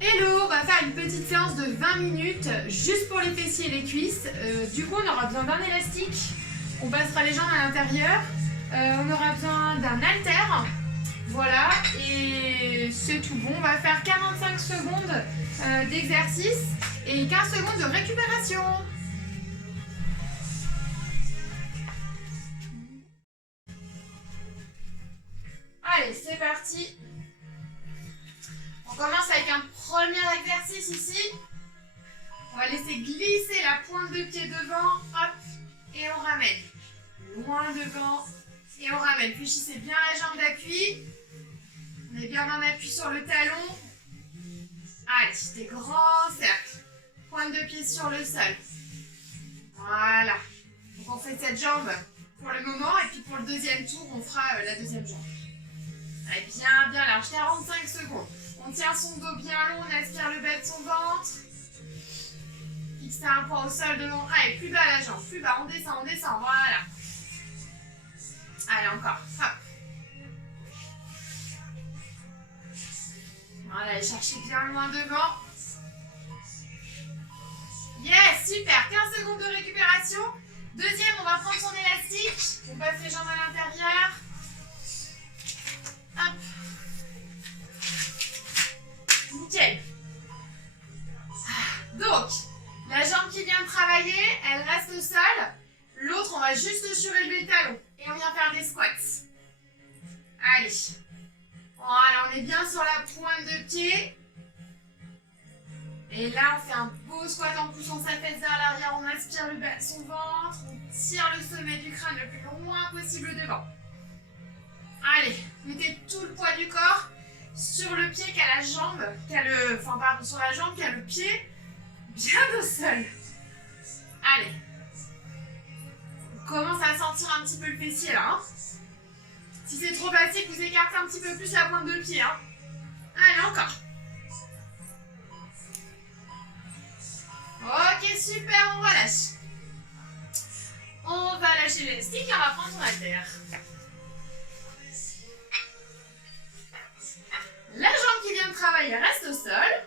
Hello, on va faire une petite séance de 20 minutes juste pour les fessiers et les cuisses. Du coup, on aura besoin d'un élastique. On passera les jambes à l'intérieur. On aura besoin d'un haltère. Voilà, et c'est tout bon. On va faire 45 secondes d'exercice et 15 secondes de récupération. Allez, c'est parti. On commence avec un premier exercice ici. On va laisser glisser la pointe de pied devant, hop, et on ramène. Loin devant, et on ramène. Fléchissez bien la jambe d'appui. On est bien en appui sur le talon. Allez, des grands cercles. Pointe de pied sur le sol. Voilà. Donc on fait cette jambe pour le moment, et puis pour le deuxième tour, on fera la deuxième jambe. Allez, bien large, 45 secondes. On tient son dos bien long, on aspire le bas de son ventre. Fixez un point au sol devant. Allez, plus bas la jambe, plus bas, on descend, voilà. Allez, encore, hop. Voilà, allez chercher bien loin devant. Yes, super, 15 secondes de récupération. Deuxième, on va prendre son élastique. On passe les jambes à l'intérieur. Hop. Nickel. Donc, la jambe qui vient de travailler, elle reste au sol. L'autre, on va juste surélever le talon. Et on vient faire des squats. Allez. Voilà, on est bien sur la pointe de pied. Et là, on fait un beau squat en poussant sa tête vers l'arrière. On aspire le bas de son ventre. On tire le sommet du crâne le plus loin possible devant. Allez, mettez tout le poids du corps sur le pied qui a la jambe, sur la jambe qui a le pied bien au sol. Allez. On commence à sentir un petit peu le fessier là. Hein. Si c'est trop facile, vous écartez un petit peu plus la pointe de pied. Hein. Allez, encore. Ok, super, on relâche. On va lâcher l'élastique et on va prendre son haltère. La jambe qui vient de travailler reste au sol.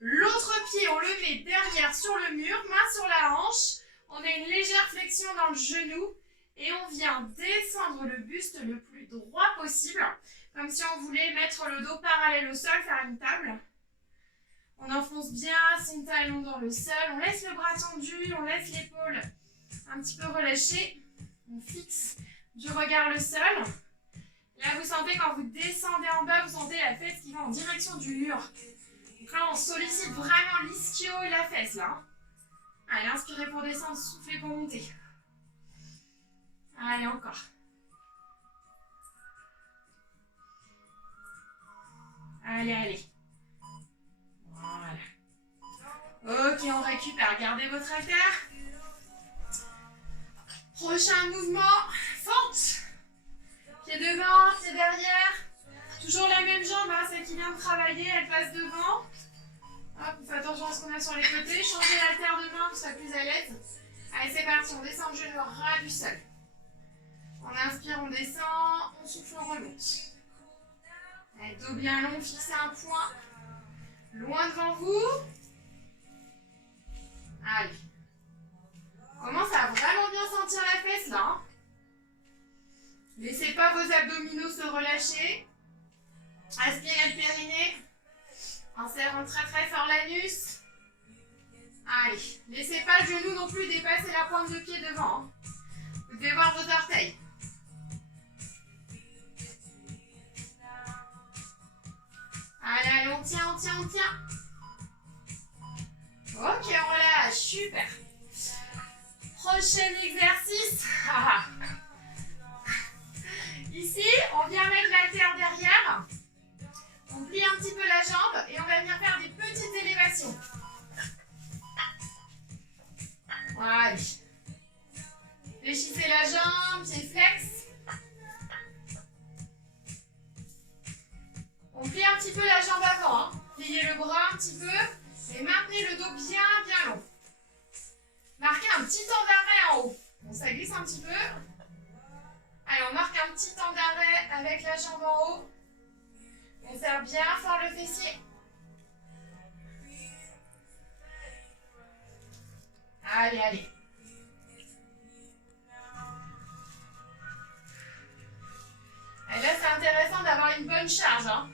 L'autre pied, on le met derrière sur le mur, main sur la hanche. On a une légère flexion dans le genou. Et on vient descendre le buste le plus droit possible. Comme si on voulait mettre le dos parallèle au sol, faire une table. On enfonce bien son talon dans le sol. On laisse le bras tendu, on laisse l'épaule un petit peu relâchée. On fixe du regard le sol. Là, vous sentez quand vous descendez en bas, vous sentez la fesse qui va en direction du mur. Donc là, on sollicite vraiment l'ischio et la fesse, là. Allez, inspirez pour descendre, soufflez pour monter. Allez, encore. Allez. Voilà. Ok, on récupère. Gardez votre haltère. Prochain mouvement, fente. Pied devant, pied derrière. Toujours la même jambe, hein, celle qui vient de travailler, elle passe devant. Hop, on fait attention à ce qu'on a sur les côtés. Changez l'haltère de main, vous serez plus à l'aise. Allez, c'est parti, on descend le genou ras du sol. On inspire, on descend, on souffle, on remonte. Allez, dos bien long, fixez un point. Loin devant vous. Allez. On commence à vraiment bien sentir la fesse là. Hein. Laissez pas vos abdominaux se relâcher. Aspirez le périnée. En serrant très fort l'anus. Allez. Laissez pas le genou non plus dépasser la pointe de pied devant. Hein. Vous devez voir vos orteils. Allez, on tient. Ok, on relâche. Super. Prochain exercice. Ici, on vient mettre l'haltère derrière. On plie un petit peu la jambe et on va venir faire des petites élévations. Voilà. Fléchissez la jambe, pied flex. On plie un petit peu la jambe avant. Hein. Pliez le bras un petit peu et maintenez le dos bien long. Marquez un petit temps d'arrêt en haut. Bon, ça glisse un petit peu. Allez, on marque un petit temps d'arrêt avec la jambe en haut. On serre bien fort le fessier. Allez, allez. Et là, c'est intéressant d'avoir une bonne charge. Hein.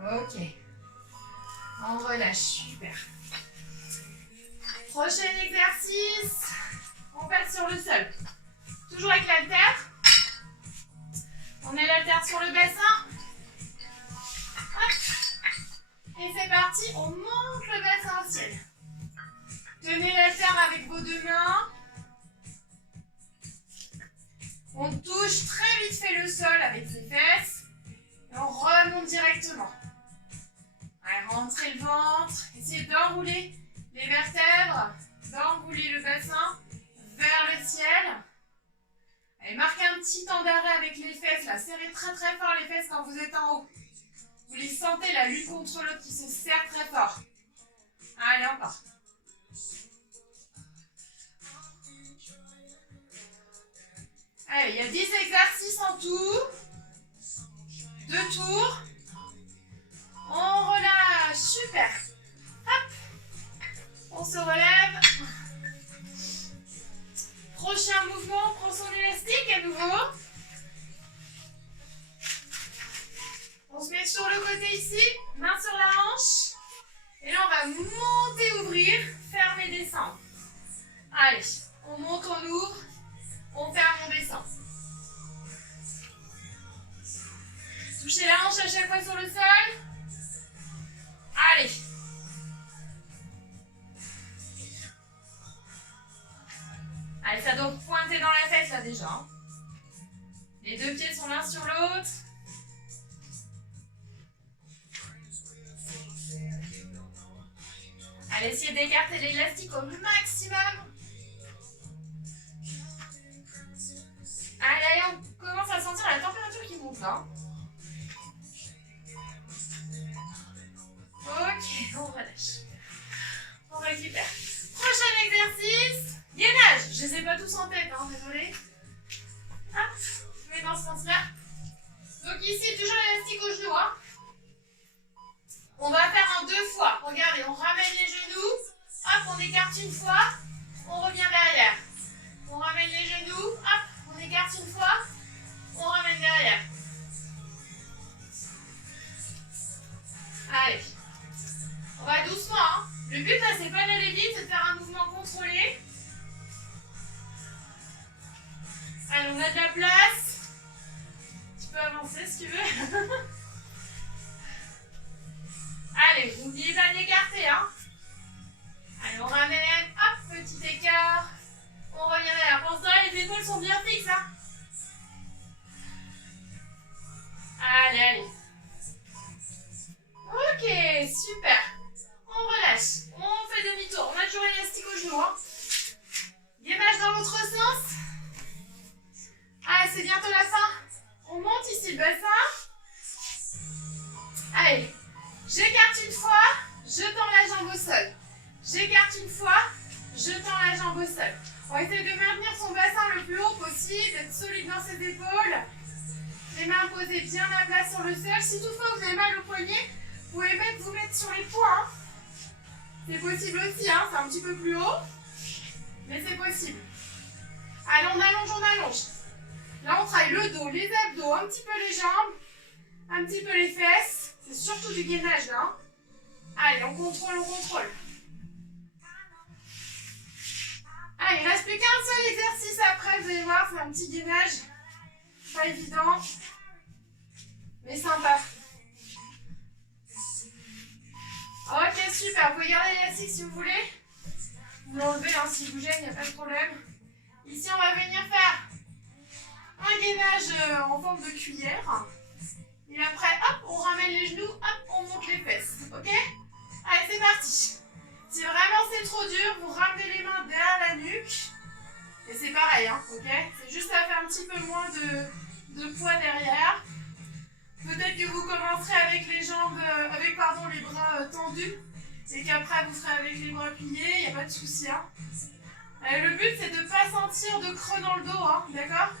Ok. On relâche. Super. Prochain exercice. On passe sur le sol. Toujours avec l'haltère. On met l'haltère sur le bassin. Hop. Et c'est parti. On monte le bassin au ciel. Tenez l'haltère avec vos deux mains. On touche très vite fait le sol avec ses fesses. Et on remonte directement. Allez, rentrez le ventre. Essayez d'enrouler les vertèbres. D'enrouler le bassin vers le ciel. Allez, marquez un petit temps d'arrêt avec les fesses. Là. Serrez très très fort les fesses quand vous êtes en haut. Vous les sentez, la l'une contre l'autre qui se serre très fort. Allez, encore. Allez, il y a 10 exercices en tout. 2 tours. On relâche. Super. Hop. On se relève. Prochain mouvement, on prend son élastique à nouveau. On se met sur le côté ici, main sur la hanche. Et là, on va monter, ouvrir, fermer, descendre. Allez, on monte, on ouvre, on ferme, on descend. Touchez la hanche à chaque fois sur le sol. Allez. Allez, ça doit pointer dans la tête là déjà. Les deux pieds sont l'un sur l'autre. Allez, essayez d'écarter l'élastique au maximum. Allez, allez, on commence à sentir la température qui monte là. Ok, on relâche. On récupère. Prochain exercice. Gainage. Je les ai pas tous en tête, hein, désolé. Hop, je mets dans ce sens-là. Donc ici, toujours l'élastique au genou. Hein. On va faire en 2 fois. Regardez, on ramène les genoux. Hop, on écarte une fois. On revient derrière. On ramène les genoux. Hop, on écarte une fois. On ramène derrière. Allez. On va doucement. Hein. Le but là, c'est pas d'aller vite, c'est de faire un mouvement contrôlé. Allez, on a de la place. Tu peux avancer si tu veux. Allez, n'oubliez pas d'écarter. Hein. Allez, on ramène. Hop, petit écart. On revient derrière. Pour ça, les épaules sont bien fixes. Hein. Allez, allez. Ok, super. On relâche. On fait demi-tour. On a toujours l'élastique au genou. Hein. Gainage dans l'autre sens. Allez, c'est bientôt la fin. On monte ici le bassin. Allez. J'écarte une fois, je tends la jambe au sol. J'écarte une fois, je tends la jambe au sol. On essaie de maintenir son bassin le plus haut possible, d'être solide dans ses épaules. Les mains posées bien à plat sur le sol. Si toutefois vous avez mal au poignet, vous pouvez vous mettre sur les poings. Hein. C'est possible aussi, hein. C'est un petit peu plus haut, mais c'est possible. Allez, on allonge, on allonge. Là, on travaille le dos, les abdos, un petit peu les jambes, un petit peu les fesses. C'est surtout du gainage là. Hein. Allez, on contrôle, on contrôle. Allez, il ne reste plus qu'un seul exercice après, vous allez voir, c'est un petit gainage. Pas évident, mais sympa. Ok, super. Vous pouvez garder l'élastique si vous voulez. Vous l'enlevez hein, si vous gêne, il n'y a pas de problème. Ici, on va venir faire un gainage en forme de cuillère. Et après, hop, on ramène les genoux, hop, on monte les fesses. Ok? Allez, c'est parti. Si vraiment c'est trop dur, vous ramenez les mains derrière la nuque. Et c'est pareil, hein, ok? C'est juste à faire un petit peu moins de poids derrière. Peut-être que vous commencerez avec les jambes, les bras tendus. Et qu'après, vous ferez avec les bras pliés, il n'y a pas de souci. Hein. Le but, c'est de ne pas sentir de creux dans le dos, hein, d'accord?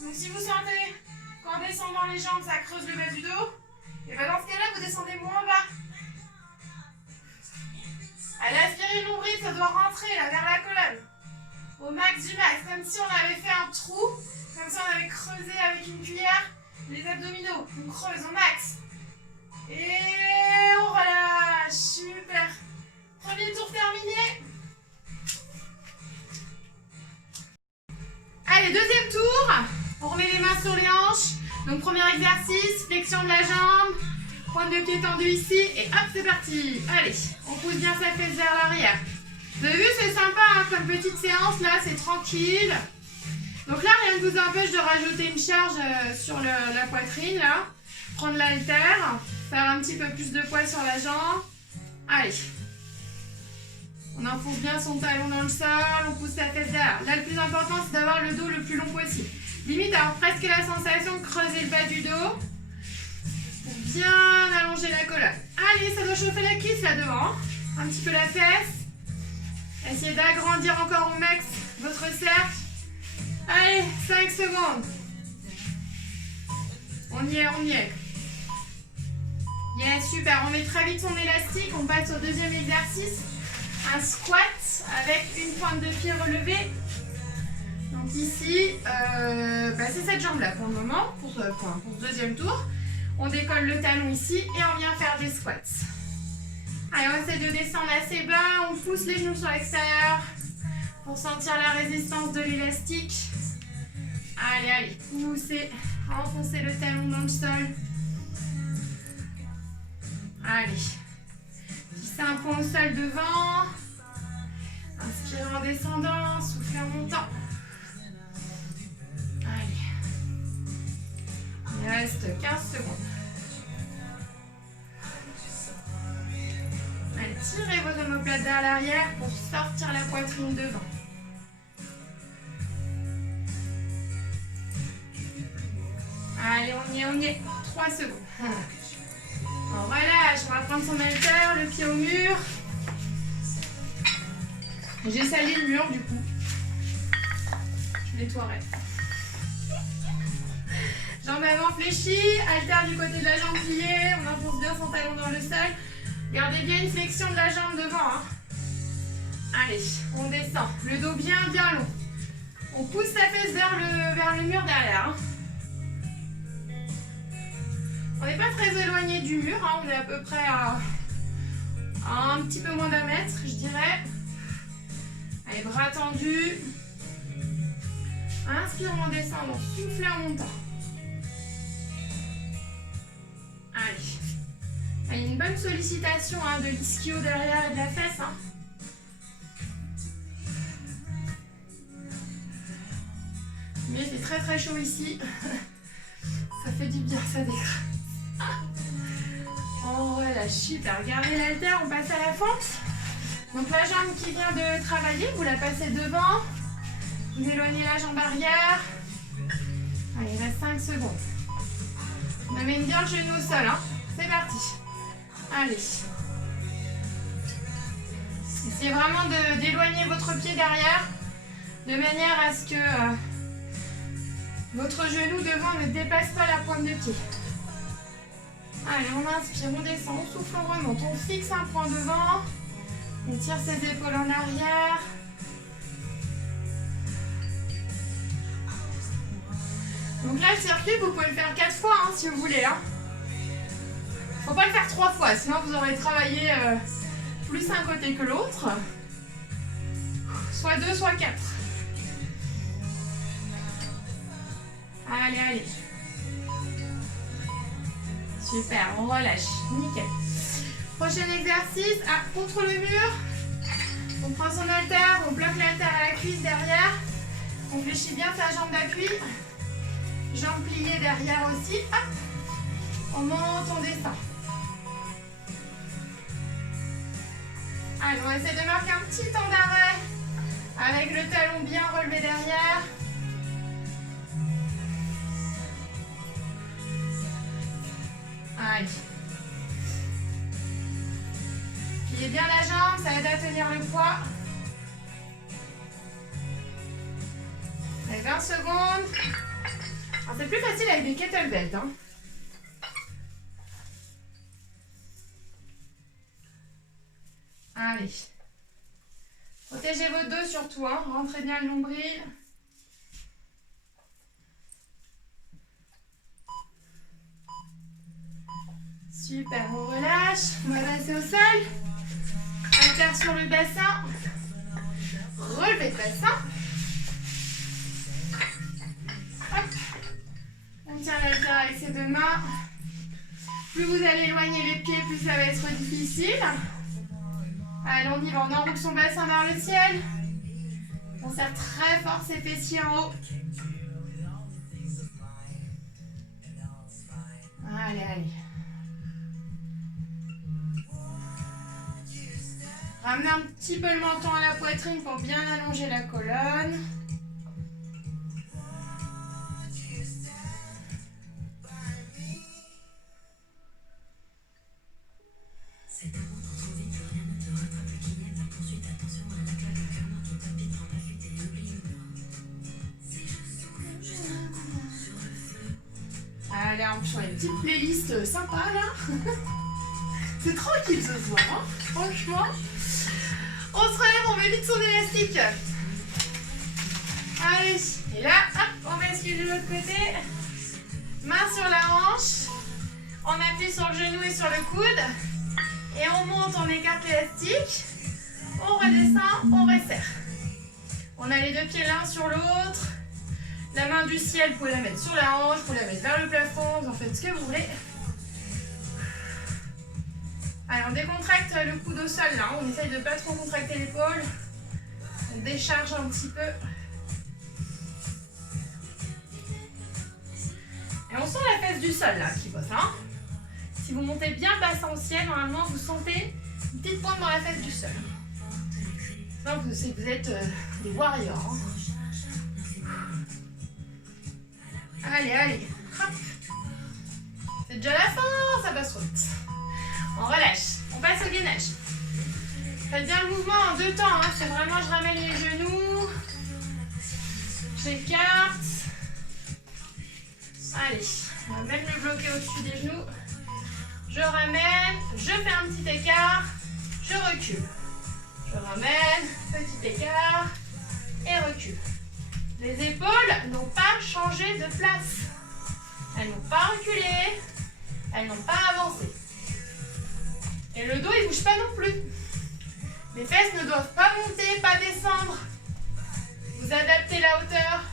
Donc si vous sentez qu'en descendant les jambes, ça creuse le bas du dos, et bien dans ce cas-là, vous descendez moins bas. Allez, aspirez le nombril, ça doit rentrer là, vers la colonne. Au max du max, comme si on avait fait un trou, comme si on avait creusé avec une cuillère les abdominaux. On creuse au max. Et on relâche. Super. Premier tour terminé. Allez, deuxième tour. On remet les mains sur les hanches. Donc premier exercice, flexion de la jambe. Pointe de pied tendue ici. Et hop, c'est parti. Allez, on pousse bien sa fesse vers l'arrière. Vous avez vu, c'est sympa hein, comme petite séance. Là, c'est tranquille. Donc là, rien ne vous empêche de rajouter une charge sur la poitrine. Là. Prendre l'haltère. Faire un petit peu plus de poids sur la jambe. Allez. On enfonce bien son talon dans le sol. On pousse sa tête derrière. Là, le plus important, c'est d'avoir le dos le plus long possible. Limite, avoir presque la sensation de creuser le bas du dos. Pour bien allonger la colonne. Allez, ça doit chauffer la cuisse là devant. Un petit peu la fesse. Essayez d'agrandir encore au max votre cercle. Allez, 5 secondes. On y est, on y est. Yes, super. On met très vite son élastique. On passe au deuxième exercice. Un squat avec une pointe de pied relevée. Donc ici, c'est cette jambe-là pour le moment, pour ce deuxième tour. On décolle le talon ici et on vient faire des squats. Allez, on essaie de descendre assez bas. On pousse les genoux sur l'extérieur pour sentir la résistance de l'élastique. Allez, allez, poussez, enfoncez le talon dans le sol. Allez, fixez un point au sol devant. Inspirez en descendant, soufflez en montant. Allez, il reste 15 secondes. Allez, tirez vos omoplates vers l'arrière pour sortir la poitrine devant. Allez, on y est. 3 secondes. On relâche, on va prendre son haltère, le pied au mur. J'ai sali le mur du coup. Je nettoierai. Jambes avant fléchies, haltère du côté de la jambe pliée, on enfonce bien son talon dans le sol. Gardez bien une flexion de la jambe devant. Hein. Allez, on descend. Le dos bien long. On pousse sa fesse vers le mur derrière. Hein. On n'est pas très éloigné du mur. Hein. On est à peu près à un petit peu moins d'1 mètre, je dirais. Allez, bras tendus. Inspire en descendant, soufflez en montant. Allez. Il y a une bonne sollicitation hein, de l'ischio derrière et de la fesse. Hein. Mais c'est très très chaud ici. Ça fait du bien, ça décrase. On relâche, super. Gardez l'haltère, on passe à la fente. Donc la jambe qui vient de travailler, vous la passez devant. Vous éloignez la jambe arrière. Allez, il reste 5 secondes. On amène bien le genou au sol. Hein. C'est parti. Allez. Essayez vraiment d'éloigner votre pied derrière de manière à ce que votre genou devant ne dépasse pas la pointe de pied. Allez, on inspire, on descend, on souffle, on remonte. On fixe un point devant. On tire ses épaules en arrière. Donc là, le circuit, vous pouvez le faire 4 fois hein, si vous voulez. Hein. Faut pas le faire 3 fois, sinon vous aurez travaillé plus un côté que l'autre. Soit 2, soit 4. Allez, allez. Super, on relâche. Nickel. Prochain exercice, contre le mur. On prend son haltère, on bloque l'haltère à la cuisse derrière. On fléchit bien sa jambe d'appui. Jambe pliée derrière aussi. Hop. On monte, on descend. Allez, on essaie de marquer un petit temps d'arrêt avec le talon bien relevé derrière. Allez. Pliez bien la jambe, ça aide à tenir le poids. Allez, 20 secondes. C'est plus facile avec des kettlebells. Hein. Allez. Allez. Protégez vos dos surtout, hein. Rentrez bien le nombril. Super, on relâche. On va passer au sol. Haltère sur le bassin. Relevez le bassin. Hop. On tient l'haltère avec ses deux mains. Plus vous allez éloigner les pieds, plus ça va être difficile. Allez, on y va. On enroule son bassin vers le ciel. On serre très fort ses fessiers en haut. Allez, allez. Ramenez un petit peu le menton à la poitrine pour bien allonger la colonne. Allez, on sur les petites playlists sympas là. C'est tranquille ce soir, hein, franchement. On se relève, on met vite son élastique. Allez, et là, hop, on bascule de l'autre côté. Main sur la hanche. On appuie sur le genou et sur le coude. Et on monte, on écarte l'élastique. On redescend, on resserre. On a les deux pieds l'un sur l'autre. La main du ciel, vous pouvez la mettre sur la hanche, vous pouvez la mettre vers le plafond, vous en faites ce que vous voulez. Allez, on décontracte le coude au sol là, on essaye de ne pas trop contracter l'épaule. On décharge un petit peu. Et on sent la fesse du sol là qui bosse. Hein. Si vous montez bien le bassin au ciel, normalement vous sentez une petite pointe dans la fesse du sol. Non, c'est que vous êtes des warriors. Hein. Allez, allez. Hop. C'est déjà la fin, ça passe trop vite. On relâche. On passe au gainage. Faites bien le mouvement en deux temps. Hein. C'est vraiment, je ramène les genoux. J'écarte. Allez. On va même le bloquer au-dessus des genoux. Je ramène. Je fais un petit écart. Je recule. Je ramène. Petit écart. Et recule. Les épaules n'ont pas changé de place. Elles n'ont pas reculé. Elles n'ont pas avancé. Et le dos, il ne bouge pas non plus. Les fesses ne doivent pas monter, pas descendre. Vous adaptez la hauteur.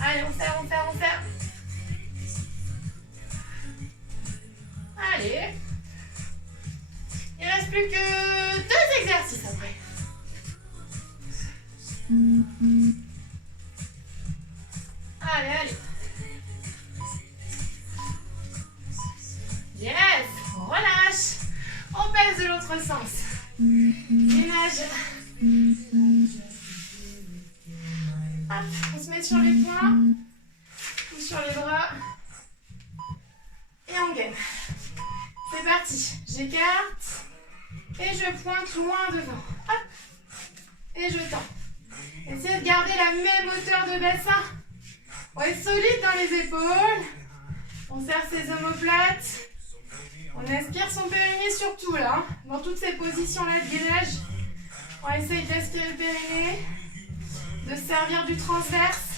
Allez, on serre, on serre, on serre. Allez. Il ne reste plus que 2 exercices après. Allez, allez. Yes, on relâche. On pèse de l'autre sens. Gainage. Hop, on se met sur les poings ou sur les bras. Et on gaine. C'est parti. J'écarte. Et je pointe loin devant. Hop. Et je tends. Essayez de garder la même hauteur de bassin. On est solide dans les épaules. On serre ses omoplates. On aspire son périnée surtout là. Dans toutes ces positions-là de gainage. On essaye d'aspirer le périnée. De servir du transverse.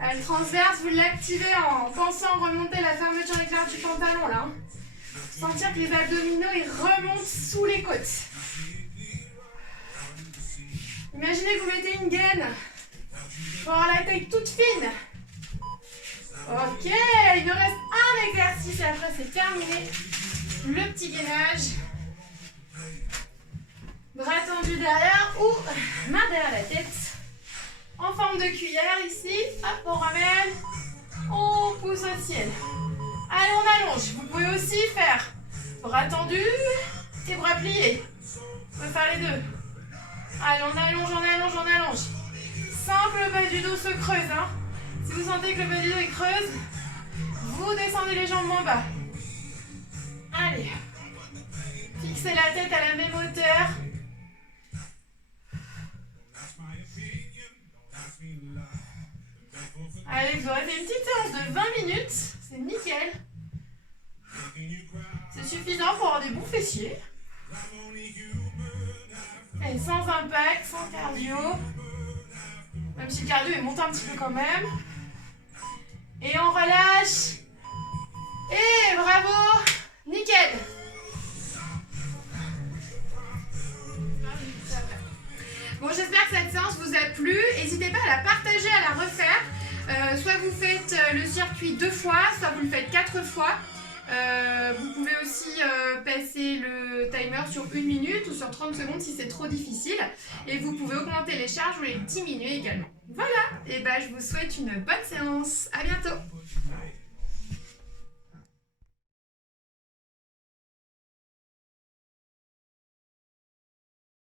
Le transverse, vous l'activez en pensant remonter la fermeture éclair du pantalon là. Sentir que les abdominaux ils remontent sous les côtes. Imaginez que vous mettez une gaine pour avoir la taille toute fine. Ok, il nous reste un exercice et après c'est terminé. Le petit gainage. Bras tendus derrière ou main derrière la tête. En forme de cuillère ici. Hop, on ramène. On pousse au ciel. Allez, on allonge. Vous pouvez aussi faire bras tendus et bras pliés. On peut faire les deux. Allez, on allonge, on allonge, on allonge. Sans que le bas du dos se creuse. Hein. Si vous sentez que le bas du dos est creuse, vous descendez les jambes moins bas. Allez. Fixez la tête à la même hauteur. Allez, vous aurez fait une petite séance de 20 minutes. C'est nickel. C'est C'est suffisant pour avoir des bons fessiers. Et sans impact, sans cardio. Même si le cardio est monté un petit peu quand même. Et on relâche. Et bravo. Nickel. Bon, j'espère que cette séance vous a plu. N'hésitez pas à la partager, à la refaire. Soit vous faites le circuit 2 fois, soit vous le faites 4 fois. Vous pouvez aussi passer le timer sur 1 minute ou sur 30 secondes si c'est trop difficile. Et vous pouvez augmenter les charges ou les diminuer également. Voilà, et ben je vous souhaite une bonne séance. À bientôt.